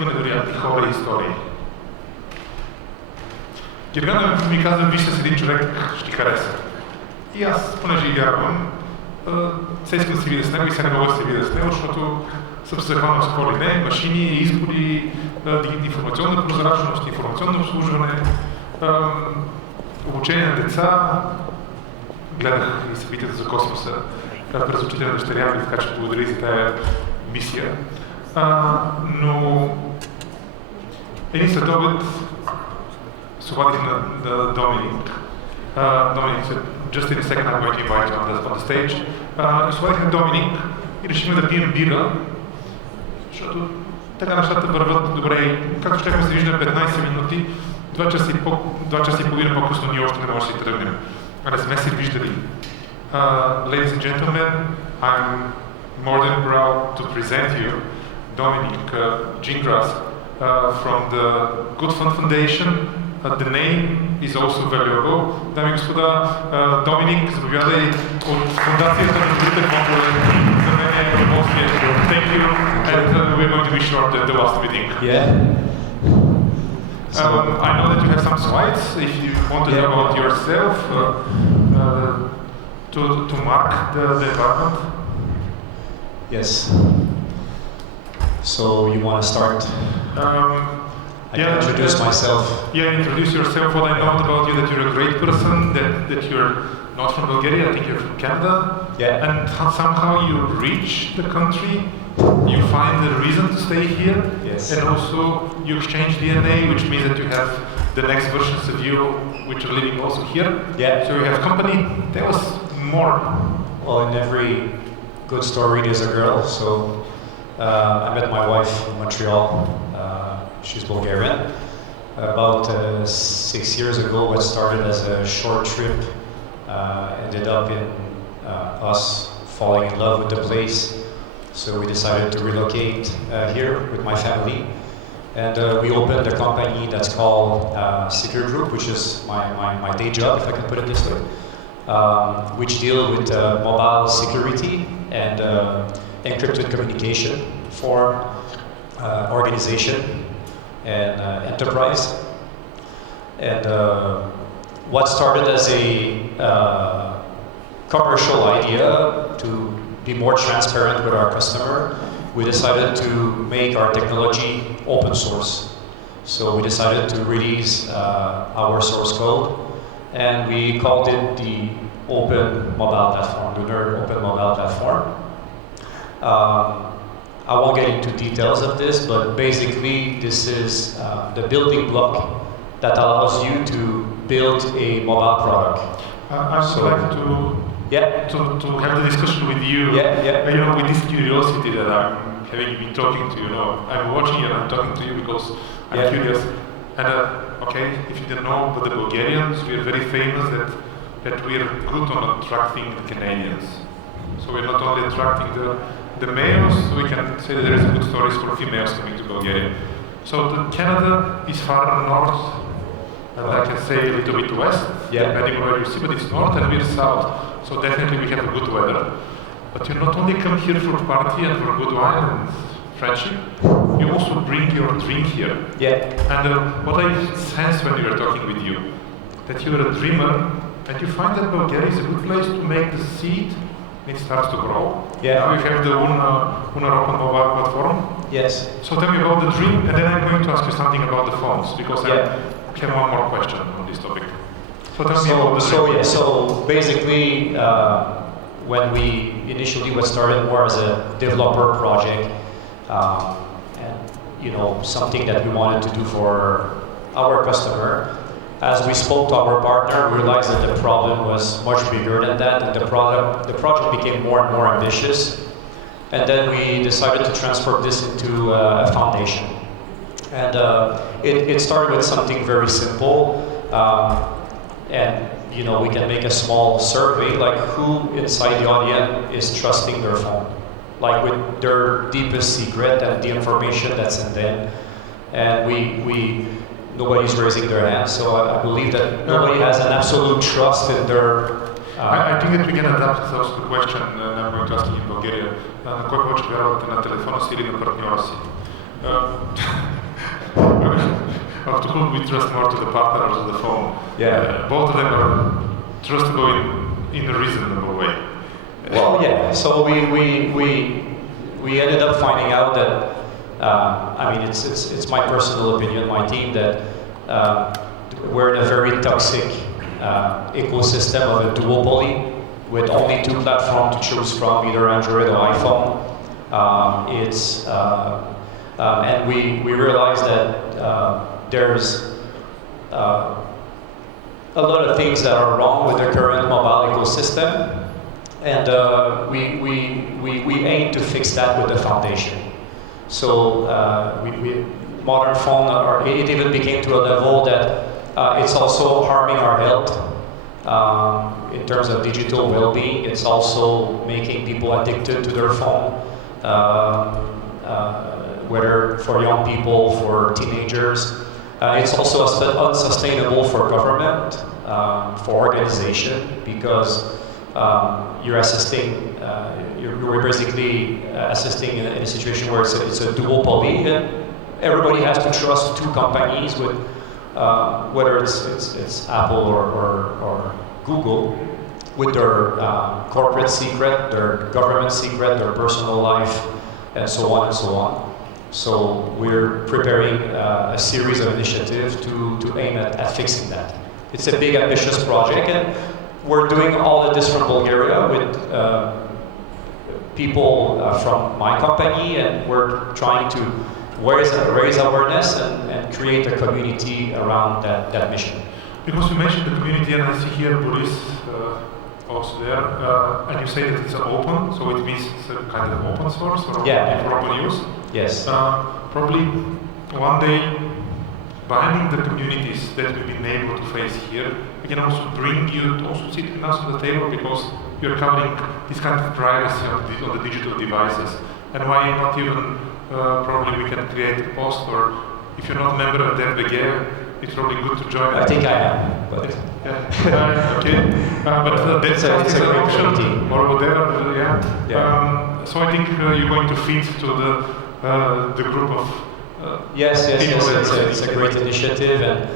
стигане до някакви хора и истории. Гергана ми каза, виж с един човек, ще ти хареса. И аз, понеже и вярвам, се искам да се видя с него и се не мога да се видя с него, защото съм се захванал с какво ли не, машини, изходи, информационна прозрачност, информационно обслужване, обучение на деца. Гледах и събитията за космоса през очите на дъщеря ми, така че благодаря за тая мисия. Но един следобед се обадих на Доминик. Доминик said, just in a second I'm going to invite you on the stage. И се обадих на Доминик и решихме да пием бира, защото така нещата върват добре и както щехме се виждаме 15 минути, 2 часа и половина по-късно ние още не може да си тръгнем. А не сме се виждали. Ladies and gentlemen, I'm more than proud to present you Dominic Gingras from the Good Fund Foundation. The name is also valuable. Дами и господа, Доминик, заповядай от фундацията на другите фондове. За мен е удоволствие. Thank you, and we're going to be short at the last meeting. Yeah. I know that you have some slides. If you want to talk about yourself, to mark the environment. Yes. So you want to start? I can introduce myself. Yeah, introduce yourself. What I know about you, that you're a great person, that you're not from Bulgaria, I think you're from Canada. Yeah. And somehow you reach the country, you find a reason to stay here. Yes. And also you exchange DNA, which means that you have the next versions of you, which are living also here. Yeah. So you have company. Tell us more. Well, in every good story there's a girl, so I met my wife in Montreal. She's Bulgarian. About 6 years ago, what started as a short trip ended up in us falling in love with the place. So we decided to relocate here with my family. And we opened a company that's called Secure Group, which is my day job, if I can put it this way, which deal with mobile security and encrypted communication for organization and enterprise. And what started as a commercial idea to be more transparent with our customer, we decided to make our technology open source. So we decided to release our source code, and we called it the Open Mobile Platform, the NERD Open Mobile Platform. I won't get into details of this, but basically this is the building block that allows you to build a mobile product. I would like to have the discussion with you. You know, with this curiosity that I'm having been talking to you. I'm watching you and I'm talking to you because I'm curious. And okay, if you don't know, but the Bulgarians, we are very famous that we are good on attracting the Canadians. So we're not only attracting the males, we can say that there is good stories for females coming to Bulgaria. So Canada is far north, and I can say a little bit west, depending on where you see, but it's north and we're south. So definitely we have a good weather. But you not only come here for party and for good wine and friendship, you also bring your drink here. And what I sense when we were talking with you, that you're a dreamer, and you find that Bulgaria is a good place to make the seed. It starts to grow. Now you have the Unar Open Mobile Platform. Yes. So tell me about the dream, and then I'm going to ask you something about the phones, because I have one more question on this topic. So tell me about the dream. So basically, when we initially started more as a developer project, and something that we wanted to do for our customer. As we spoke to our partner, we realized that the problem was much bigger than that, and the project became more and more ambitious. And then we decided to transform this into a foundation. And it started with something very simple, and we can make a small survey, like who inside the audience is trusting their phone, like with their deepest secret and the information that's in them. And nobody's raising their hand, so I believe that nobody has an absolute trust in their... I think that we can adapt also the question, and I'm going to ask you in Bulgaria. На кой повече вярвате, на телефона си или на партньора си? to whom we trust more, to the partner or to the phone? Yeah. Both of them are trustable in a reasonable way. Well, yeah. So we ended up finding out that I mean it's my personal opinion, my team, that we're in a very toxic ecosystem of a duopoly with only two platforms to choose from, either Android or iPhone. And we realized that there's a lot of things that are wrong with the current mobile ecosystem, and we aim to fix that with the foundation. So modern phone, it even became to a level that it's also harming our health in terms of digital well-being. It's also making people addicted to their phone, whether for young people, for teenagers. It's also unsustainable for government, for organization, because you're assisting, you're basically assisting in a situation where it's a duopoly, and everybody has to trust two companies, with whether it's Apple or Google, with their corporate secret, their government secret, their personal life, and so on and so on. So we're preparing a series of initiatives to aim at fixing that. It's a big, ambitious project, and we're doing all of this from Bulgaria with people from my company, and we're trying to raise awareness and create a community around that mission. Because you mentioned the community, and I see here Boris also there, and you say that it's open, so it means it's a kind of open source or for open use? Yes. Probably one day, binding the communities that we've been able to face here, we can also bring you to also sit with us on the table, because you're covering this kind of privacy on the digital devices. And why not even, probably we can create a post, or if you're not a member of DevBG, it's probably good to join. I think I am, but... Yeah, okay. But that's an option, or whatever, yeah. So I think you're going to fit to the group of yes, it's a great initiative, and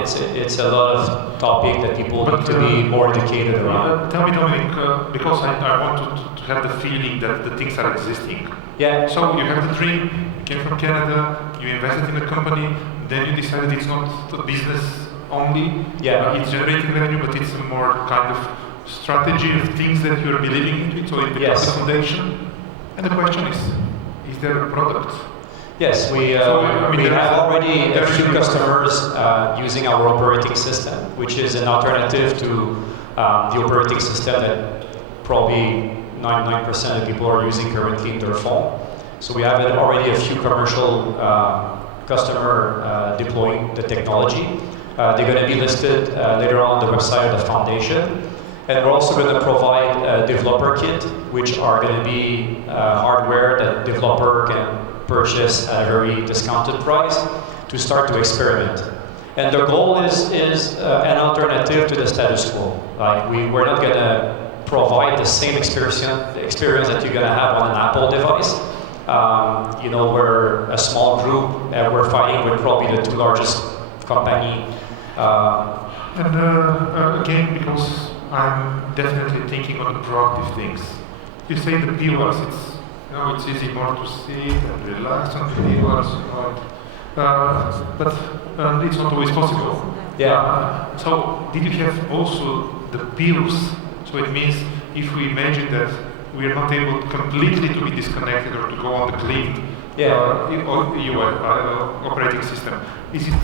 it's a lot of topic that people need to be more educated around. Tell me, Dominic, because I want to have the feeling that the things are existing. Yeah. So you have the dream, you came from Canada, you invested in a company, then you decided it's not a business only. Yeah. It's generating revenue, but it's a more kind of strategy of things that you're believing into it, so it becomes a foundation. And the question is there a product? Yes, we have already a few customers using our operating system, which is an alternative to the operating system that probably 99% of people are using currently in their phone. So we have already a few commercial customer deploying the technology. They're going to be listed later on the website of the foundation. And we're also going to provide a developer kit, which are going to be hardware that developer can purchase at a very discounted price to start to experiment. And the goal is an alternative to the status quo. Like we're not going to provide the same experience that you're going to have on an Apple device. We're a small group, and we're fighting with probably the two largest company. Again, because I'm definitely thinking on the proactive things. You say the pillars, it's easy more to sit and relax on the pillars, but it's not always possible. Yeah. So did you have also the pillars? So it means if we imagine that we are not able completely to be disconnected or to go on the clean operating system, is it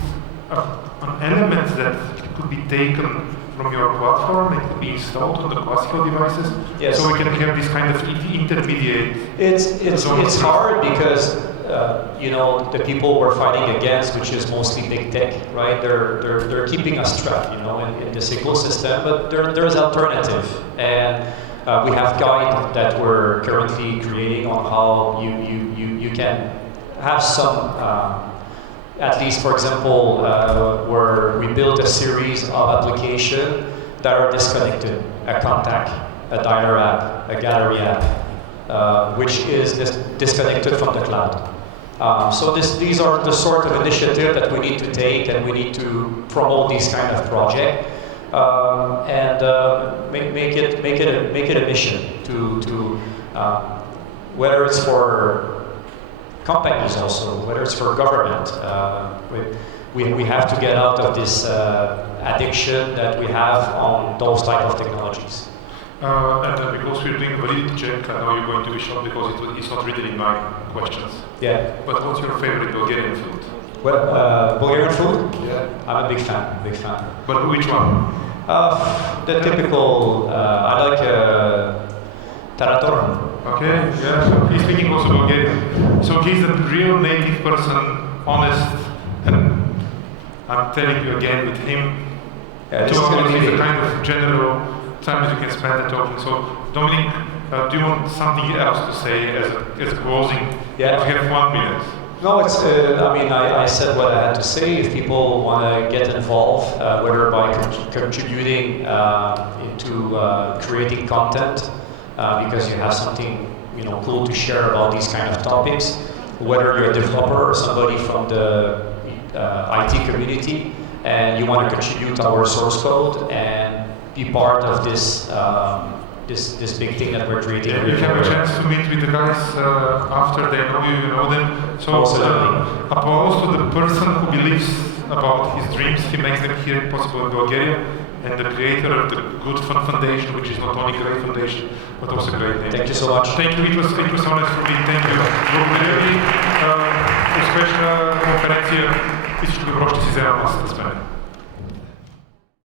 an element that could be taken from your platform and could be installed on the classical devices? Yes. So we can have this kind of intermediate. It's hard because the people we're fighting against, which is mostly big tech, right? They're keeping us trapped, in this ecosystem. But there's alternative, and we have guide that we're currently creating on how you can have some. At least, for example, where we built a series of applications that are disconnected: a contact, a dialer app, a gallery app, which is disconnected from the cloud. So these are the sort of initiative that we need to take, and we need to promote these kind of project, and make it a mission to whether it's for companies also, whether it's for government. We have to get out of this addiction that we have on those type of technologies. And because we're doing a validity check, I know you're going to be shocked because it's not written in my questions. Yeah. But what's your favorite Bulgarian food? Well, Bulgarian food? Yeah. I'm a big fan, But which one? The typical, I like tarator. Okay, yeah, so he's speaking also Bulgarian. So he's a real native person, honest, and I'm telling you again, with him, Yeah, he's a kind of general time that you can spend and talking. So, Dominic, do you want something else to say as closing? Yeah. We have 1 minute. No, it's, I said what I had to say. If people want to get involved, whether by contributing into creating content, because you have something cool to share about these kind of topics, whether you're a developer or somebody from the IT community, and you want to contribute our source code and be part of this this big thing that we're creating. Yeah, you have a chance to meet with the guys after they know you know them. So applause to the person who believes about his dreams. He makes them here possible in Bulgaria, and the creator of the Good Fun Foundation, which is not only a great foundation, but also a great name. Thank you so much. Thank you, it was honest for me, thank you. Благодаря ви. Успешна конференция. Всичко добро ще си взема масата с мен.